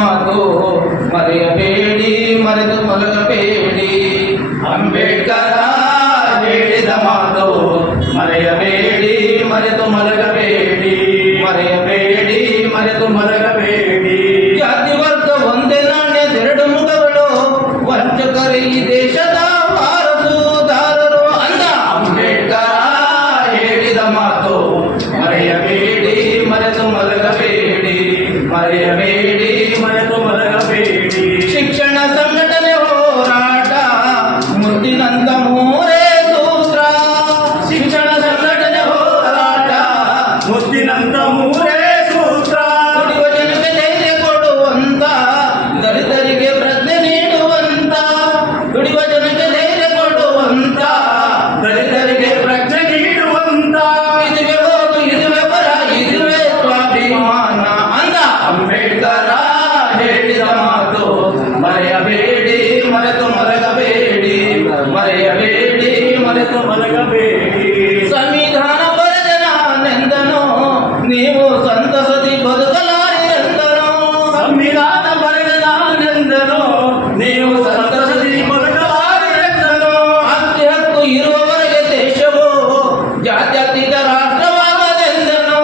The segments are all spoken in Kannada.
ಮಾತು ಮರೆಯಬೇಡಿ, ಮರೆತು ಮಲಗಬೇಡಿ. ಅಂಬೇಡ್ಕರ ಹೇಳಿದ ಮಾತು ಮರೆಯಬೇಡಿ, ಮರೆತು ಮಲಗಬೇಡಿ. ಮರೆಯಬೇಡಿ, ಮರೆತು ಮಲಗಬೇಡಿ. ಜಾತಿ ವರ್ಗ ಒಂದೇ ನಾಣ್ಯದೆರಡು ಮುಖಗಳು, ವಂಚಕರು ಈ ದೇಶದ ವಾರಸುದಾರರು ಅಂದ ಅಂಬೇಡ್ಕರ ಹೇಳಿದ ಮಾತು ಮರೆಯಬೇಡಿ, ಮರೆತು ಮಲಗಬೇಡಿ. ಮರೆಯಬೇಡಿ, ಮರೆತು ಮಲಗಬೇಡಿ. ಶಿಕ್ಷಣ ಸಂಘಟನೆ ಹೋರಾಟ ಮುತ್ತಿನಂತ ಮೂರೇ ಸೂತ್ರ. ಶಿಕ್ಷಣ ಸಂಘಟನೆ ಹೋರಾಟ ಮುತ್ತಿನಂತ ಮೂರೇ ಸೂತ್ರ. ದುಡಿಯುವ ಜನಕ್ಕೆ ಧೈರ್ಯ ಕೊಡುವಂತ, ದಲಿತರಿಗೆ ಪ್ರಜ್ಞೆ ನೀಡುವಂತ. ದುಡಿಯುವ ಜನಕ್ಕೆ ಧೈರ್ಯ ಕೊಡುವಂತ, ದಲಿತರಿಗೆ ಪ್ರಜ್ಞೆ ನೀಡುವಂತ. ಇದುವೇ ಹೋಗು, ಇದುವೇ ಬರ, ಇದುವೇ ಸ್ವಾಭಿಮಾನ ಅಂದ ಅಂಬೇಡ್ಕರ ಹೇಳಿದ ಮಾತು ಮರೆಯಬೇಡಿ, ಮರೆತು ಮಲಗಬೇಡಿ. ಮರೆಯಬೇಡಿ, ಮರೆತು ಮಲಗಬೇಡಿ. ಸಂವಿಧಾನ ಬರೆದ ನಾನೆಂದನೋ ನೀವು ಸಂತಸದಿ ಬದುಕಲಾರಿರೆಂದನೋ. ಸಂವಿಧಾನ ಬರೆದ ನಾನೆಂದನೋ ನೀವು ಸಂತಸದಿ ಬದುಕಲಾರಿರೆಂದನೋ. ಆಸ್ತಿ ಹಕ್ಕು ಇರುವವರೆಗೆ ದೇಶವು ಜಾತ್ಯತೀತ ರಾಷ್ಟ್ರವಾಗದೆಂದನೋ.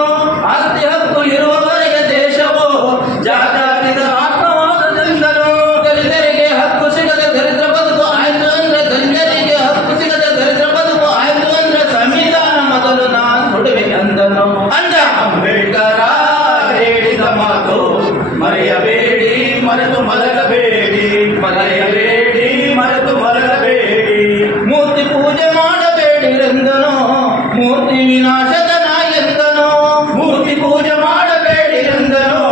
ಆಸ್ತಿ ಹಕ್ಕು ಇರುವವರೆಗೆ ದೇಶವು ಜಾತ್ಯತೀತ ರಾಷ್ಟ್ರವಾಗದೆಂದನೋ. ದಲಿತರಿಗೆ ಹಕ್ಕು ಸಿಗದೆ ದರಿದ್ರ ಬದುಕು ಆಯ್ತು ಅಂದ್ರೆ, ಧನ್ಯರಿಗೆ ಹಕ್ಕು ಸಿಗದೆ ದರಿದ್ರ ಬದುಕು ಆಯ್ತು ಅಂದ್ರೆ, ಸಂವಿಧಾನ ಮೊದಲು ನಾನು ಕೊಡುವೆ ಅಂದನು ಅಂದ ಅಂಬೇಡ್ಕರ ಹೇಳಿದ ಮಾತು ಮರೆಯಬೇಡಿ, ಮರೆತು ಮಲಗಬೇಡಿ. ಮರೆಯಬೇಡಿ, ಮರೆತು ಮಲಗಬೇಡಿ. ಮೂರ್ತಿ ಪೂಜೆ ಮಾಡಬೇಡಿರೆಂದನೋ, ಮೂರ್ತಿ ವಿನಾಶದ ನಾಯೆಂದನೋ. ಮೂರ್ತಿ ಪೂಜೆ ಮಾಡಬೇಡಿರೆಂದನೋ,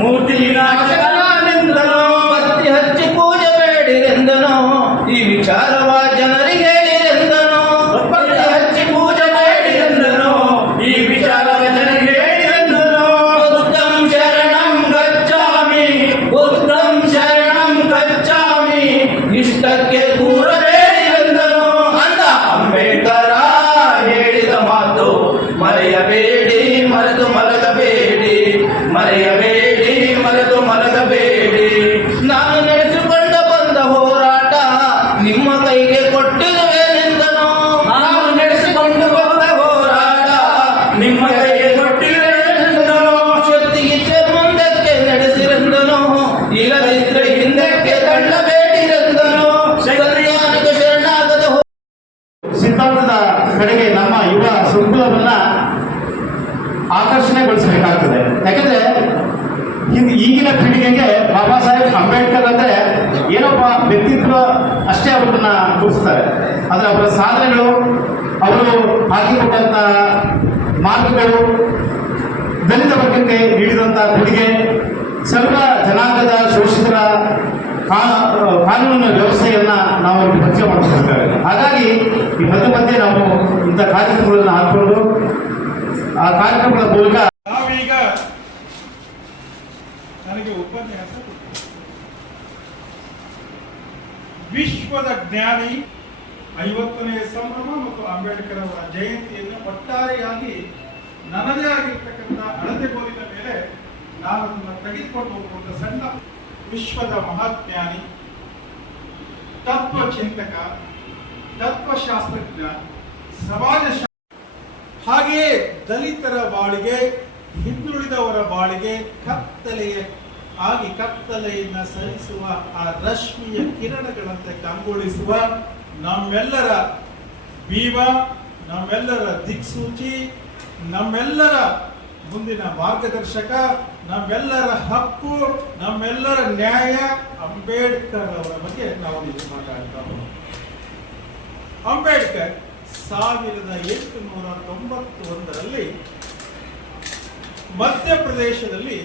ಮೂರ್ತಿ ವಿನಾಶದ ನಾನೆಂದನೋ. ಬತ್ತಿ ಹಚ್ಚಿ ಪೂಜೆ ಬೇಡಿರೆಂದನೋ, ಈ ವಿಚಾರವ ಜನರಿಗೆ ಹೇಳಿರೆಂದನೋ. ಬತ್ತಿ ಹಚ್ಚಿ ಪೂಜೆ ಬೇಡಿರೆಂದನೋ, ಈ ವಿಚಾರವ ಜನರಿಗೆ ಹೇಳಿರೆಂದನೋ. ಬುದ್ಧಂ ಶರಣಂ ಗಚ್ಚಾಮಿ, ಬುದ್ಧಂ ಶರಣಂ ಗಚ್ಚಾಮಿ. ಇಷ್ಟಕ್ಕೆ ದೂರಬೇಡಿರೆಂದನೋ ಅಂದ ಅಂಬೇಡ್ಕರ ಹೇಳಿದ ಮಾತು ಮರೆಯಬೇಡಿ, ಮರೆತು ಮಲಗಬೇಡಿ. ಮರೆಯಬೇಡಿ, ಮರೆತು ಮಲಗಬೇಡಿ. ನಾನು ನಡೆಸಿಕೊಂಡ ಬಂದ ಹೋರಾಟ ನಿಮ್ಮ ಕೈಗೆ ಕೊಟ್ಟಿರುವೆನೆಂದನೋ. ನಾನು ನಡೆಸಿಕೊಂಡು ಬಂದ ಹೋರಾಟ ನಿಮ್ಮ ಕೈಗೆ ಕೊಟ್ಟಿರುವೆನೆಂದನೋ. ಶಕ್ತಿಗಿದ್ರೆ ಮುಂದಕ್ಕೆ ನಡೆಸಿರೆಂದನೋ, ಇಲ್ಲದಿದ್ರೆ ಹಿಂದಕ್ಕೆ ತಳ್ಳಬೇಡಿರೆಂದನೋ. ಕಲ್ಯಾಣಿಕ ಶರಣಾಗದ ಸಿದ್ಧಾಂತದ ಕಡೆಗೆ ನಮ್ಮ ಯುವ ಸಂಕುಲವನ್ನ ಆಕರ್ಷಣೆಗೊಳಿಸಬೇಕಾಗ್ತದೆ. ಯಾಕಂದ್ರೆ ಈಗಿನ ಪೀಳಿಗೆಗೆ ಬಾಬಾ ಸಾಹೇಬ್ ಅಂಬೇಡ್ಕರ್ ಅಂದ್ರೆ ಏನೊಬ್ಬ ವ್ಯಕ್ತಿತ್ವ ಅಷ್ಟೇ ಅವರನ್ನ ಗುರುತಿಸ್ತಾರೆ. ಆದರೆ ಅವರ ಸಾಧನೆಗಳು, ಅವರು ಹಾಕಿಕೊಟ್ಟಂತ ಮಾರ್ಗಗಳು, ದಲಿತ ವರ್ಗಕ್ಕೆ ನೀಡಿದಂಥ ಕೊಡುಗೆ, ಸರ್ವ ಜನಾಂಗದ ಶೋಷಿತರ ಕಾನೂನಿನ ವ್ಯವಸ್ಥೆಯನ್ನ ನಾವು ಅವ್ರಿಗೆ ಪರಿಚಯ ಮಾಡಬೇಕಾಗುತ್ತೆ. ಹಾಗಾಗಿ ಈ ಮಧ್ಯೆ ನಾವು ಇಂಥ ಕಾರ್ಯಕ್ರಮಗಳನ್ನು ಹಾಕೊಂಡು ಆ ಕಾರ್ಯಕ್ರಮಗಳ ಮೂಲಕ ನಾವೀಗ ನನಗೆ ಉಪನ್ಯಾಸ ವಿಶ್ವದ ಜ್ಞಾನಿ 50ನೇ ಸಂಭ್ರಮ ಮತ್ತು ಅಂಬೇಡ್ಕರ್ ಅವರ ಜಯಂತಿಯನ್ನು ಒಟ್ಟಾರೆಯಾಗಿ ನನ್ನದೇ ಆಗಿರ್ತಕ್ಕಂಥ ಅಳತೆಗೋಲಿನ ಮೇಲೆ ನಾನು ಅದನ್ನು ತೆಗೆದುಕೊಂಡು ಹೋಗುವಂತ ಸಣ್ಣ ವಿಶ್ವದ ಮಹಾಜ್ಞಾನಿ, ತತ್ವಚಿಂತಕ, ತತ್ವಶಾಸ್ತ್ರಜ್ಞ, ಸಮಾಜ ಹಾಗೆಯೇ ದಲಿತರ ಬಾಳಿಗೆ, ಹಿಂದುಳಿದವರ ಬಾಳಿಗೆ ಕತ್ತಲೆಯನ್ನು ಸರಿಸುವ ಆ ರಶ್ಮಿಯ ಕಿರಣಗಳಂತೆ ಕಂಗೊಳಿಸುವ ನಮ್ಮೆಲ್ಲರ ಬೀವ, ನಮ್ಮೆಲ್ಲರ ದಿಕ್ಸೂಚಿ, ನಮ್ಮೆಲ್ಲರ ಮುಂದಿನ ಮಾರ್ಗದರ್ಶಕ, ನಮ್ಮೆಲ್ಲರ ಹಕ್ಕು, ನಮ್ಮೆಲ್ಲರ ನ್ಯಾಯ ಅಂಬೇಡ್ಕರ್ ಅವರ ಬಗ್ಗೆ ನಾವು ಇಲ್ಲಿ ಮಾತಾಡ್ತಾ ಹೋಗೋಣ. ಅಂಬೇಡ್ಕರ್ 1891ರಲ್ಲಿ ಮಧ್ಯಪ್ರದೇಶದಲ್ಲಿ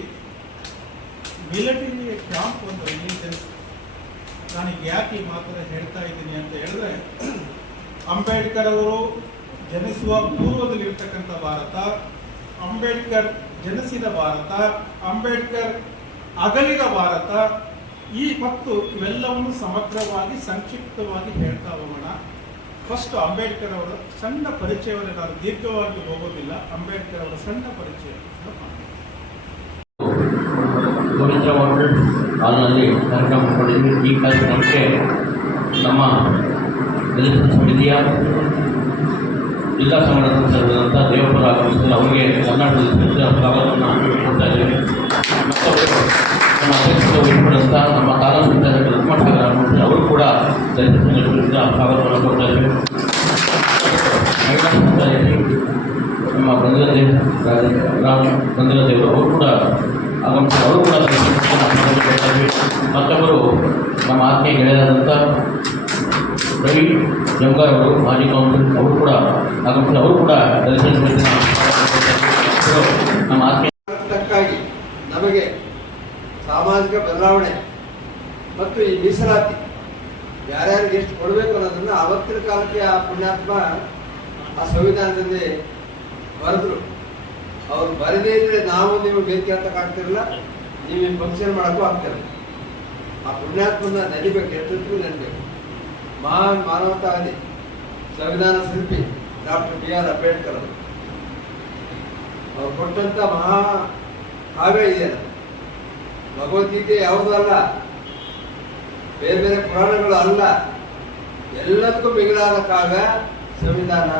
ಮಿಲಿಟರಿ ಕ್ಯಾಂಪ್ ಒಂದು ರಿಲೀಜನ್ಸ್. ನನಗೆ ಯಾಕೆ ಈ ಮಾತನ್ನು ಹೇಳ್ತಾ ಇದ್ದೀನಿ ಅಂತ ಹೇಳಿದ್ರೆ, ಅಂಬೇಡ್ಕರ್ ಅವರು ಜನಿಸುವ ಪೂರ್ವದಲ್ಲಿರ್ತಕ್ಕಂಥ ಭಾರತ, ಅಂಬೇಡ್ಕರ್ ಜನಿಸಿದ ಭಾರತ, ಅಂಬೇಡ್ಕರ್ ಅಗಲಿದ ಭಾರತ, ಈ ಮತ್ತು ಇವೆಲ್ಲವನ್ನು ಸಮಗ್ರವಾಗಿ ಸಂಕ್ಷಿಪ್ತವಾಗಿ ಹೇಳ್ತಾ ಹೋಗೋಣ. ಫಸ್ಟ್ ಅಂಬೇಡ್ಕರ್ ಅವರ ಸಣ್ಣ ಪರಿಚಯವನ್ನು ನಾನು ದೀರ್ಘವಾಗಿ ಹೋಗೋದಿಲ್ಲ. ಅಂಬೇಡ್ಕರ್ ಅವರ ಸಣ್ಣ ಪರಿಚಯ ಹಾಲ್ನಲ್ಲಿ ಕಾರ್ಯಕ್ರಮ ಮಾಡಿದ್ವಿ. ಈ ಕಾರ್ಯಕ್ರಮಕ್ಕೆ ನಮ್ಮ ದಲಿತ ಸಮಿತಿಯ ಜಿಲ್ಲಾ ಸಂಘಟನಾ ಸದಸ್ಯರಾದಂಥ ದೇವಪುರ ಆಗಮಿಸಿದರೆ ಅವರಿಗೆ ಕರ್ನಾಟಕದ ಸ್ವಾಗತವನ್ನು ಕೊಡ್ತಾ ಇದ್ದೇವೆ. ಮತ್ತೊಬ್ಬರು ನಮ್ಮ ಅಧ್ಯಕ್ಷರು ವಹಿಸಿದಂಥ ನಮ್ಮ ತಾಲೂಕು ಸಂಚಾಲಕ ಲಕ್ಷ್ಮಣ ಅವರು ಕೂಡ ದಲಿತ ಸಂಘಟನೆಯಿಂದ ಸ್ವಾಗತವನ್ನು ಕೊಡ್ತಾ ಇದ್ದೇವೆ. ಮಹಿಳಾ ಸಂಚಾಲಕಿ ನಮ್ಮ ಬಂದಿರದೇವರು ಅವರು ಕೂಡ ಆಗಮಿಸಿ ಅವರು ಕೂಡ ಕೊಡ್ತಾ ಇದ್ವಿ. ಮತ್ತೊಬ್ಬರು ನಮ್ಮ ಆತ್ಮೀಯ ಗೆಳೆಯರಾದಂಥ ರವಿ ಜಂಗಾರ್ ಅವರು ಮಾಜಿ ಕೌನ್ಸಿಲ್ ಅವರು ಕೂಡ ಆಗಮಿಸಿ ಅವರು ಕೂಡ ದಲಿತ ನಮ್ಮ ಆತ್ಮೀಯ ತಕ್ಕಾಗಿ ನಮಗೆ ಸಾಮಾಜಿಕ ಬದಲಾವಣೆ ಮತ್ತು ಈ ಮೀಸಲಾತಿ ಯಾರ್ಯಾರಿಗೆ ಎಷ್ಟು ಕೊಡಬೇಕು ಅನ್ನೋದನ್ನು ಆವತ್ತಿನ ಕಾಲಕ್ಕೆ ಆ ಪುಣ್ಯಾತ್ಮ ಆ ಸಂವಿಧಾನದಲ್ಲಿ ಬರೆದ್ರು. ಅವ್ರು ಬರದೇ ಇದ್ರೆ ನಾವು ನೀವು ಬೇಕೇ ಅಂತಕ್ಕಾಗ್ತಿರಲಿಲ್ಲ, ನೀವು ಈ ಫಂಕ್ಷನ್ ಮಾಡೋಕ್ಕೂ ಆಗ್ತಿರಲಿಲ್ಲ. ಆ ಪುಣ್ಯಾತ್ಮನ ನೆನಬೇಕು, ಎಷ್ಟೊತ್ತಿಗೂ ನೆನಬೇಕು. ಮಹಾನ್ ಮಾನವತಾವಾದಿ ಸಂವಿಧಾನ ಶಿಲ್ಪಿ ಡಾಕ್ಟರ್ B.R. ಅಂಬೇಡ್ಕರ್ ಅವರು ಕೊಟ್ಟಂತ ಮಹಾ ಕಾವ್ಯ ಇದೆಯಲ್ಲ, ಭಗವದ್ಗೀತೆ ಯಾವುದೂ ಅಲ್ಲ, ಬೇರೆ ಬೇರೆ ಪುರಾಣಗಳು ಅಲ್ಲ, ಎಲ್ಲದಕ್ಕೂ ಮಿಗಿಲಾದ ಕಾವ್ಯ ಸಂವಿಧಾನ.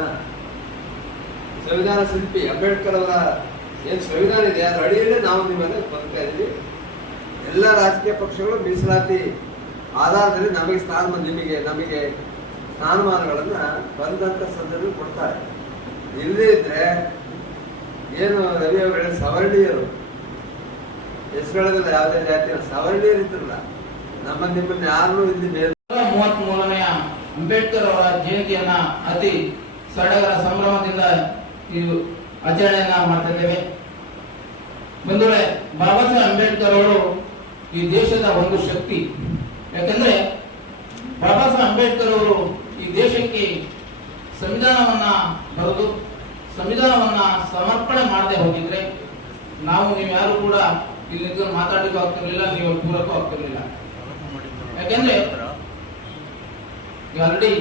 ಸಂವಿಧಾನ ಶಿಲ್ಪಿ ಅಂಬೇಡ್ಕರ್ ಅವರ ಏನು ಸಂವಿಧಾನ ಇದೆ ಅದರ ಅಡಿಯಲ್ಲೇ ನಾವು ನಿಮ್ಮೆಲ್ಲ ಬದುಕ್ತಾ ಇದ್ದೀವಿ. ಎಲ್ಲ ರಾಜಕೀಯ ಪಕ್ಷಗಳು ಮೀಸಲಾತಿ ಆಧಾರದಲ್ಲಿ ನಮಗೆ ಸ್ಥಾನಮಾನಗಳನ್ನು ಬಂದಂಥ ಸಂದರ್ಭ ಕೊಡ್ತಾರೆ. ಇಲ್ಲದೇ ಇದ್ರೆ ಏನು ರವಿ ಅವರು ಹೇಳಿದ ಸವರ್ಣೀಯರು ಹೆಸರು ಹೇಳೋದಿಲ್ಲ, ಯಾವುದೇ ಜಾತಿಯ ಸವರ್ಣೀಯರು ಇದ್ರಲ್ಲ, ನಿಮ್ಮನ್ನ ಯಾರನ್ನೂ ಇಲ್ಲಿ ಮೇಲೆ 33ನೇ ಅಂಬೇಡ್ಕರ್ ಅವರ ಜಯಂತಿಯನ್ನ ಅತಿ ಸಡಗರ ಸಂಭ್ರಮದಿಂದ ಆಚರಣೆಯನ್ನ ಮಾಡ್ತಾ ಇದ್ದೇವೆ. ಬಂಧುಗಳೇ, ಬಾಬಾ ಸಾಹೇಬ್ ಅಂಬೇಡ್ಕರ್ ಅವರು ಈ ದೇಶದ ಒಂದು ಶಕ್ತಿ. ಯಾಕಂದ್ರೆ ಬಾಬಾ ಸಾಹೇಬ್ ಅಂಬೇಡ್ಕರ್ ಅವರು ಈ ದೇಶಕ್ಕೆ ಸಂವಿಧಾನವನ್ನ ಬರೆದು ಸಂವಿಧಾನವನ್ನ ಸಮರ್ಪಣೆ ಮಾಡದೆ ಹೋಗಿದ್ರೆ ನೀವು ಯಾರು ಕೂಡ ಇಲ್ಲಿ ಮಾತಾಡಲಿಕ್ಕೂ ಆಗ್ತಿರ್ಲಿಲ್ಲ, ನೀವು ಪೂರಕ್ಕೂ ಆಗ್ತಿರ್ಲಿಲ್ಲ. ಯಾಕೆಂದ್ರೆ ಆಲ್ರೆಡಿ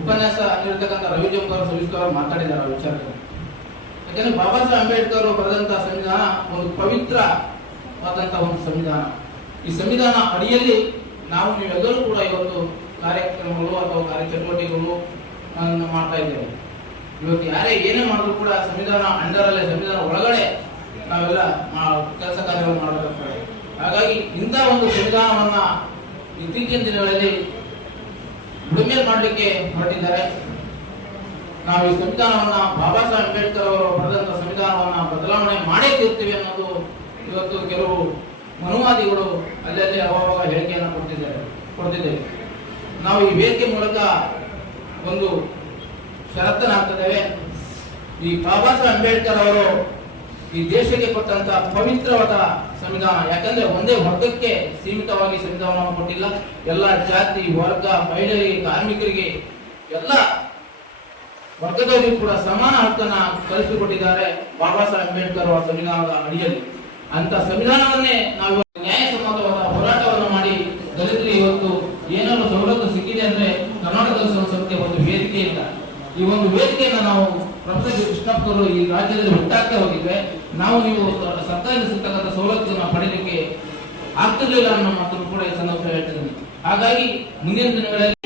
ಉಪನ್ಯಾಸ ನೀಡತಕ್ಕಂಥ ರವಿ ಜಂಗಾರ್ ಸವಿಸ್ತಾರ ಮಾತಾಡಿದ್ದಾರೆ ಆ ವಿಚಾರದಲ್ಲಿ. ಯಾಕಂದ್ರೆ ಬಾಬಾ ಸಾಹೇಬ್ ಅಂಬೇಡ್ಕರ್ ಅವರು ಬರೆದಂತಹ ಸಂವಿಧಾನ ಒಂದು ಪವಿತ್ರವಾದಂತಹ ಒಂದು ಸಂವಿಧಾನ. ಈ ಸಂವಿಧಾನ ಅಡಿಯಲ್ಲಿ ನೀವೆಲ್ಲರೂ ಕೂಡ ಇವತ್ತು ಕಾರ್ಯಕ್ರಮಗಳು ಅಥವಾ ಕಾರ್ಯಚಟುವಟಿಕೆಗಳು ಮಾಡ್ತಾ ಇದ್ದೇವೆ. ಇವತ್ತು ಯಾರೇ ಏನೇ ಮಾಡಿದ್ರು ಕೂಡ ಸಂವಿಧಾನ ಅಂಡರಲ್ಲೇ, ಸಂವಿಧಾನ ಒಳಗಡೆ ನಾವೆಲ್ಲ ಕೆಲಸ ಕಾರ್ಯಗಳು ಮಾಡಬೇಕಾಗ್ತದೆ. ಹಾಗಾಗಿ ಇಂಥ ಒಂದು ಸಂವಿಧಾನವನ್ನ ಇತ್ತೀಚಿನ ದಿನಗಳಲ್ಲಿ ಉಳುಮೆ ಮಾಡಲಿಕ್ಕೆ ಹೊರಟಿದ್ದಾರೆ. ನಾವು ಈ ಸಂವಿಧಾನವನ್ನ ಬಾಬಾ ಸಾಹೇಬ್ ಅಂಬೇಡ್ಕರ್ ಅವರು ಬರೆದಂತ ಸಂವಿಧಾನವನ್ನ ಬದಲಾವಣೆ ಮಾಡೇ ತೀರ್ತೀವಿ ಅನ್ನೋದು ಇವತ್ತು ಕೆಲವು ಮನುವಾದಿಗಳು ಅಲ್ಲಲ್ಲಿ ಅವಾಗ ಹೇಳಿಕೆಯನ್ನು ಕೊಡ್ತಿದ್ದೇವೆ. ನಾವು ಈ ವೇದಿಕೆ ಮೂಲಕ ಒಂದು ಷರತ್ತನ್ನು ಹಾಕ್ತಿದ್ದೇವೆ. ಈ ಬಾಬಾ ಸಾಹೇಬ್ ಅಂಬೇಡ್ಕರ್ ಅವರು ಈ ದೇಶಕ್ಕೆ ಕೊಟ್ಟಂತ ಪವಿತ್ರವಾದ ಸಂವಿಧಾನ. ಯಾಕಂದ್ರೆ ಒಂದೇ ವರ್ಗಕ್ಕೆ ಸೀಮಿತವಾಗಿ ಸಂವಿಧಾನವನ್ನು ಕೊಟ್ಟಿಲ್ಲ, ಎಲ್ಲ ಜಾತಿ ವರ್ಗ, ಮಹಿಳೆಯರಿಗೆ, ಕಾರ್ಮಿಕರಿಗೆ, ಎಲ್ಲ ವರ್ಗದವರಿಗೂ ಕೂಡ ಸಮಾನ ಹಕ್ಕನ್ನ ಕಲಿಸಿಕೊಟ್ಟಿದ್ದಾರೆ ಬಾಬಾ ಸಾಹೇಬ್ ಅಂಬೇಡ್ಕರ್ ಅವರ ಸಂವಿಧಾನದ ಅಡಿಯಲ್ಲಿ. ಅಂತ ಸಂವಿಧಾನವನ್ನೇ ನಾವು ನ್ಯಾಯಸಮ್ಮತವಾದ ಹೋರಾಟವನ್ನು ಮಾಡಿ ದಲಿತರಿಗೆ ಇವತ್ತು ಏನಾದ್ರು ಸವಲತ್ತು ಸಿಕ್ಕಿದೆ ಅಂದ್ರೆ ಕರ್ನಾಟಕ ಸಂಸ್ಥೆ ಒಂದು ವೇದಿಕೆಯಿಂದ ಈ ಒಂದು ವೇದಿಕೆಯನ್ನು ನಾವು ಪ್ರೊಫೆಸರ್ ಕೃಷ್ಣಪ್ಪರು ಈ ರಾಜ್ಯದಲ್ಲಿ ಹುಟ್ಟಾಕ್ತಾ ಹೋಗಿದ್ರೆ ನೀವು ಸರ್ಕಾರದಿಂದ ಸಿಗ್ತಕ್ಕಂಥ ಸವಲತ್ತನ್ನು ಪಡೆಯಲಿಕ್ಕೆ ಆಗ್ತಿರ್ಲಿಲ್ಲ ಅನ್ನೋ ಮಾತನ್ನು ಕೂಡ ಈ ಸಂದರ್ಭ ಹೇಳ್ತಿದ್ದೀನಿ. ಹಾಗಾಗಿ ಮುಂದಿನ ದಿನಗಳಲ್ಲಿ